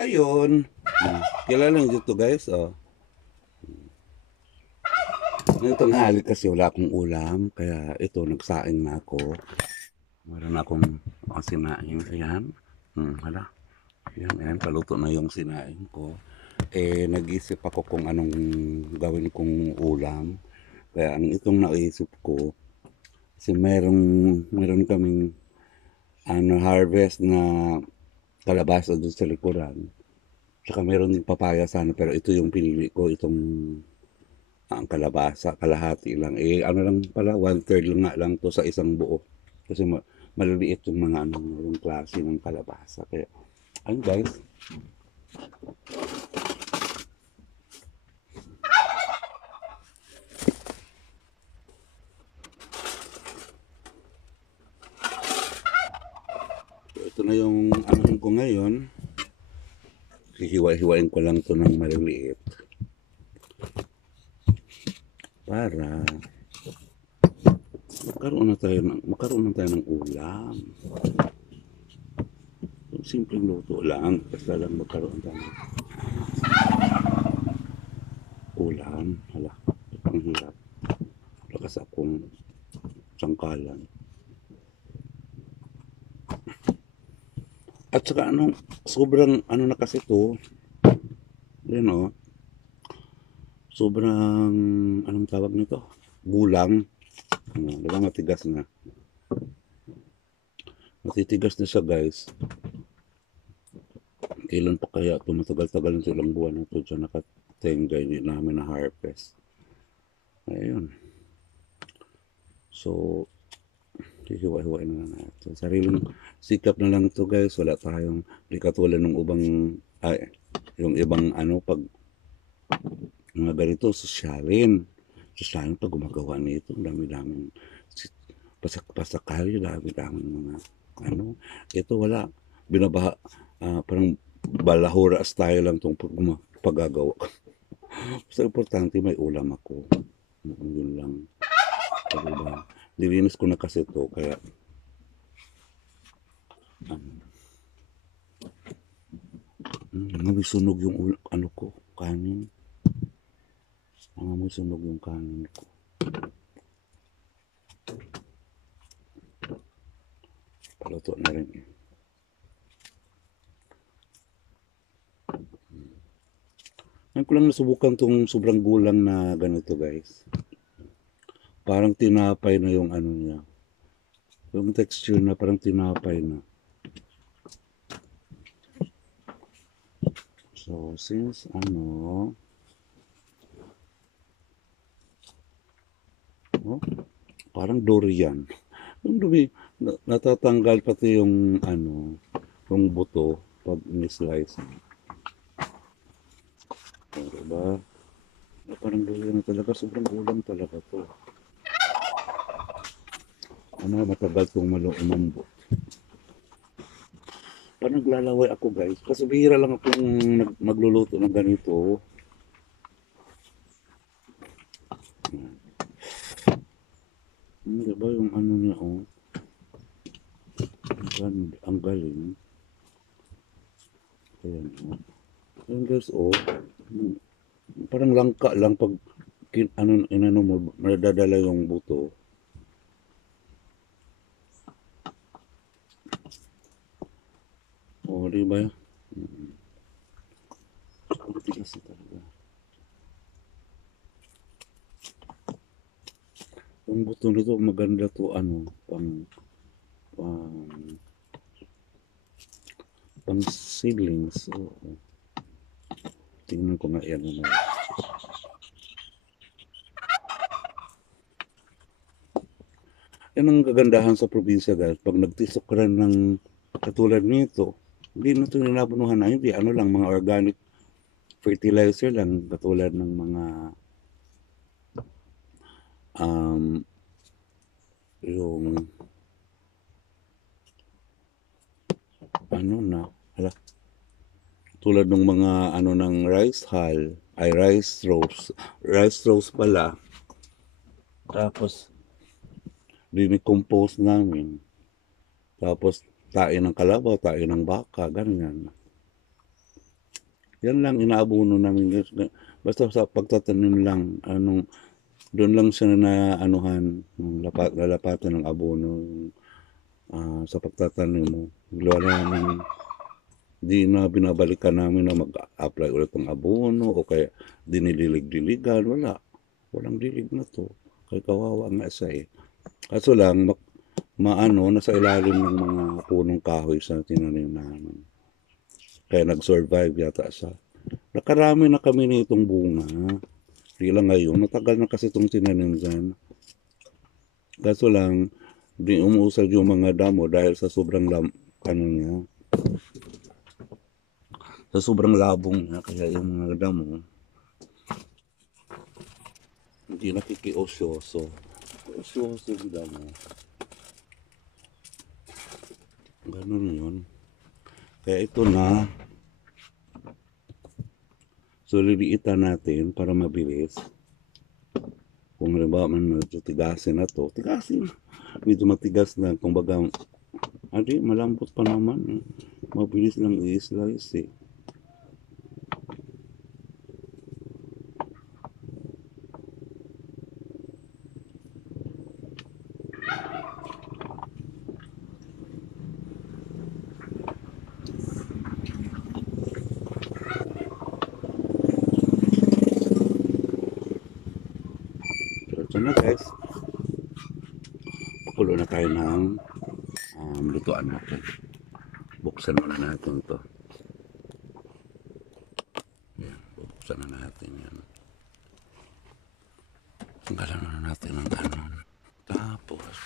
Ayun. Kilala niyo dito guys, oh. Ngayong tanghali kasi wala akong ulam, kaya ito, nagsaing na ako. Meron akong sinaing, ayan. Hala. Ayan, paluto na yung sinaing ko. Nag-isip ako kung anong gawin kong ulam. Kaya ang itong naisip ko, kasi meron kaming harvest na kalabasa doon sa likuran. Tsaka meron din papaya sana, pero ito yung pinili ko, itong ang kalabasa, kalahati lang. Ano lang pala, one third lang nga lang to sa isang buo. Kasi maliliit yung mga yung klase ng kalabasa. Kaya, ayun guys. So, ito na yung ano ko ngayon. Hihiwa-hiwain ko lang to ng maliliit. Para magkaroon na tayo ng ulam. Yung simpleng luto lang. Basta lang magkaroon tayo ng ulam. Hala, ang hirap. Lakas akong sangkalan. At saka sobrang na kasi to, yun o, sobrang, anong tawag nito? Gulang. Diba matigas na? Matitigas na siya guys. Kailan pa kaya ito matagal-tagal ng ilang buwan na ito dyan nakatenggay namin na harvest. Ayun. So, hihiwa-hiwain na natin. Sariling sikap na lang ito guys. Wala tayong, di katulad ng yung ibang pag mga ganito, sosyalin pag gumagawa nito. Dami-daming pasak-pasakali, dami-daming mga ito wala. Binabaha, parang balahura style lang itong paggagawa. Basta importante may ulam ako. Yun lang. Diba? Nilinis ko na kasi ito, kaya may sunog yung ko, kanin. May sunog yung kanin ko. Paluto na rin eh. Ngayon ko lang nasubukan tong sobrang gulang na ganito guys. Parang tinapay na yung niya. Yung texture na parang tinapay na. So, since parang durian. Yung natatanggal pati yung yung buto pag ni-slice. Diba? Parang durian na talaga. Sobrang ulam talaga to. Matagal itong umambot. Parang naglalaway ako guys. Kasi bihira lang akong magluluto ng ganito. Diba yung niya ang galing. Ayan Ayan guys parang langka lang pag mo, madadala yung buto. Diba? Ang tigas talaga. Yung buto nito maganda to pang seedlings. Tingnan ko nga yan Yan ang kagandahan sa probinsya guys. Pag nagtisok ka rin ng katulad nito, hindi na ito nilabunuhan na hindi. Lang, mga organic fertilizer lang. Katulad ng mga yung tulad ng mga ng rice hull, ay rice rose pala. Tapos dinicompose namin. Tapos tae ng kalabaw, tae ng baka, ganyan. Yan lang inaabuno namin guys. Basta sa pagtatanim lang, doon lang siya na anuhan, lalapatan ng abono, sa pagtatanim mo. Wala namin, di na binabalikan namin na mag-apply ulit ng abono o kaya dinililig-diligan. Walang dilig na to. Kaya kawawa nga siya eh. Kaso lang, nasa ilalim ng mga punong kahoy sa tinanim namin. Kaya nag-survive yata siya. Nakarami na kami nitong bunga. Di lang ngayon, matagal na kasi itong tinanim dyan. Kaso lang, di umuusad yung mga damo dahil sa sobrang niya, sa sobrang labong niya, kaya yung mga damo, hindi nakikiosyoso. Osyoso yung damo. Ganun yun. Kaya ito na, so liliitan natin para mabilis. Kung halimbawa man medyo tigasin na to, tigasin. Medyo matigas na, kumbaga, malambot pa naman eh. Mabilis lang i-slice eh. So, ito na guys. Pakulo na tayo ng lutuan natin. Buksan muna natin ito. Yan, buksan na natin yan. Tanggalan na natin ang ganon. Tapos,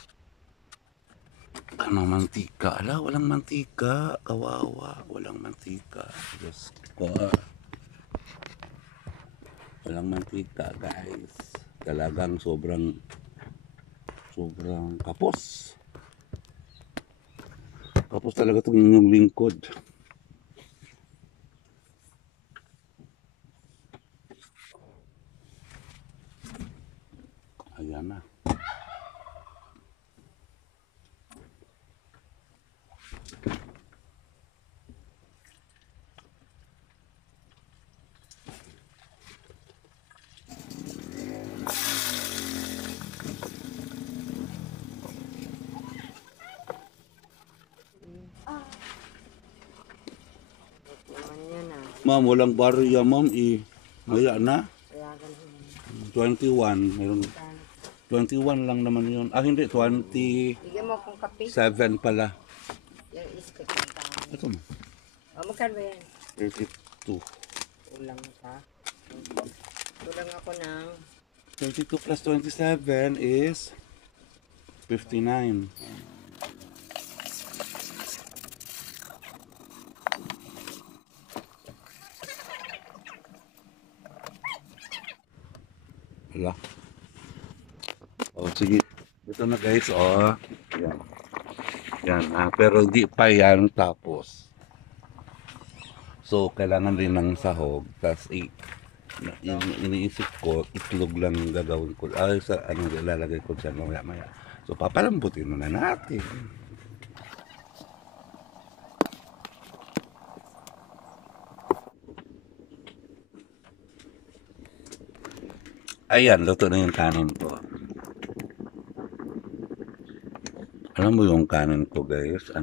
mantika. Ala, walang mantika. Kawawa, walang mantika. Diyos ko. Walang mantika, guys. Talagang sobrang kapos. Kapos talaga itong inyong lingkod. Ayan na. Ma'am, walang barya, ma'am. Maya na. 21. Mayroon 21 lang naman yun. Hindi. 27 pala. Ito mo. Magkano yan? 32. Ulang ka. Ulang ako ng 22 plus 27 is 59. Wala. Sige. Ito na guys, Yan. Yan, pero di pa yan tapos. So, kailangan rin ng sahog. Tapos, iniisip ko, itlog lang gagawin ko. Ilalagay ko dyan maya. So, papalambutin na natin. Ayan, luto na yung kanin ko. Alam mo yung kanin ko guys,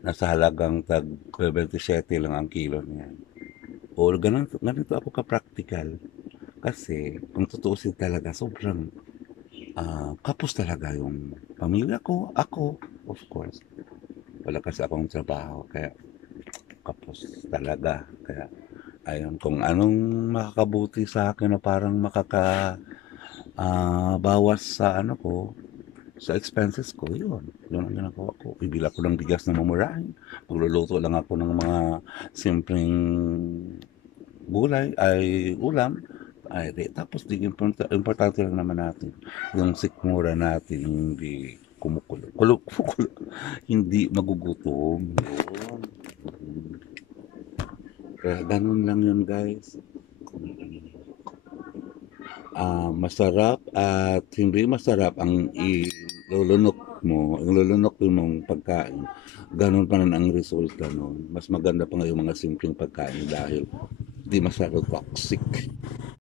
nasa halagang tag 27 lang ang kilo niyan. O ganito ako ka-practical. Kasi kung tutuusin talaga, sobrang kapos talaga yung pamilya ko, ako, of course. Wala kasi akong trabaho, kaya kapos talaga. Kaya ayun, kung anong makakabuti sa akin na parang bawas sa sa expenses ko, yun ang ginagawa ko. Bibila ko ng bigas na mamurahin. Magluluto lang ako ng mga simpleng gulay, ulam. Tapos importante lang naman natin yung sikmura natin, hindi kumukulo. Hindi magugutom. Yun. Kaya ganun lang yun guys. Masarap at hindi masarap ang ilulunok mo, yung lulunok mong pagkain, ganun pa rin ang resulta nun. Mas maganda pa nga yung mga simpleng pagkain dahil di masyado toxic.